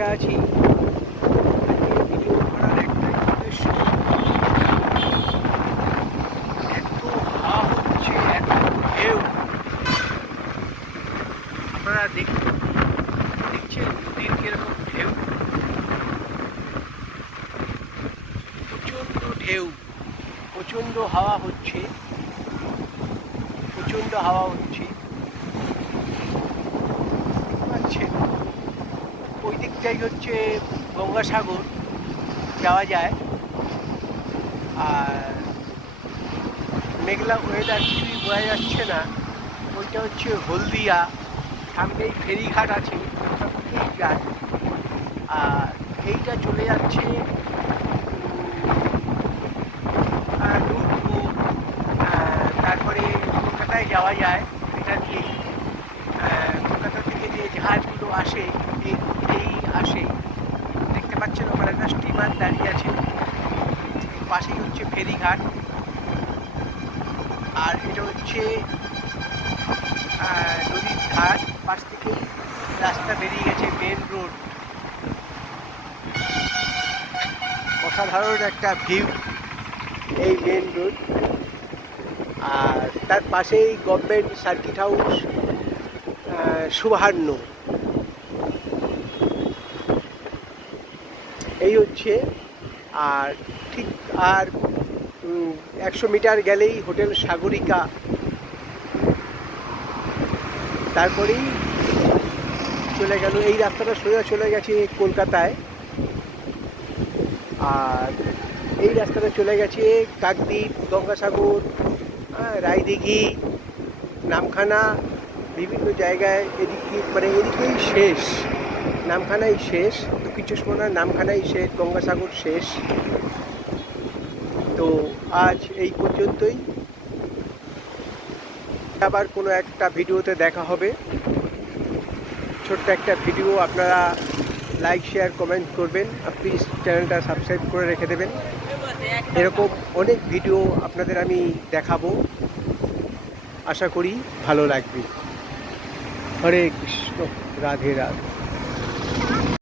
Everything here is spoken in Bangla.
বসে আছি। ভিডিও করার একটাই উদ্দেশ্য, এত হাওয়া হচ্ছে, এত ঢেউ। আপনারা দেখছেন নদীর কিরকম ঢেউ, প্রচণ্ড ঢেউ, প্রচণ্ড হাওয়া হচ্ছে, প্রচণ্ড হাওয়া হচ্ছে। পাচ্ছেন ওই দিকটাই হচ্ছে গঙ্গাসাগর যাওয়া যায়। আর মেঘলা ওয়েদার, কিছুই বোঝা যাচ্ছে না। ওইটা হচ্ছে হলদিয়া, সামনেই ফেরিঘাট আছে, ওটা থেকেই যায়। আর এইটা চলে যাচ্ছে নূরপুর, তারপরে কলকাতায় যাওয়া যায় এটা দিয়েই। কলকাতা থেকে যে জাহাজগুলো আসে এই আসে, দেখতে পাচ্ছেন ওখানে একটা স্টিমার দাঁড়িয়ে আছে, পাশেই হচ্ছে ফেরিঘাট। আর এটা হচ্ছে নদীর ধার, পাশ থেকেই রাস্তা বেরিয়ে গেছে, মেন রোড। অসাধারণ একটা ভিউ এই মেন রোড। আর তার পাশেই গভর্নমেন্ট সার্কিট হাউস সুবর্ণ। এই হচ্ছে। আর ঠিক আর 100 মিটার গেলেই হোটেল সাগরিকা, তারপরেই চলে গেল এই রাস্তাটা, সোজা চলে গেছে কলকাতায়। আর এই রাস্তাটা চলে গেছে কাকদ্বীপ, গঙ্গাসাগর, রায়দিঘি, নামখানা, বিভিন্ন জায়গায়। এদিকে মানে এদিকেই শেষ, নামখানাই শেষ, দক্ষিণ চব্বিশ পরগনার নামখানাই শেষ, গঙ্গাসাগর শেষ। তো আজ এই পর্যন্তই, আবার কোনো একটা ভিডিওতে দেখা হবে। ছোট্ট একটা ভিডিও, আপনারা লাইক শেয়ার কমেন্ট করবেন, আর প্লিজ চ্যানেলটা সাবস্ক্রাইব করে রেখে দেবেন। এরকম অনেক ভিডিও আপনাদের আমি দেখাবো, আশা করি ভালো লাগবে। হরে কৃষ্ণ, রাধে রাধে।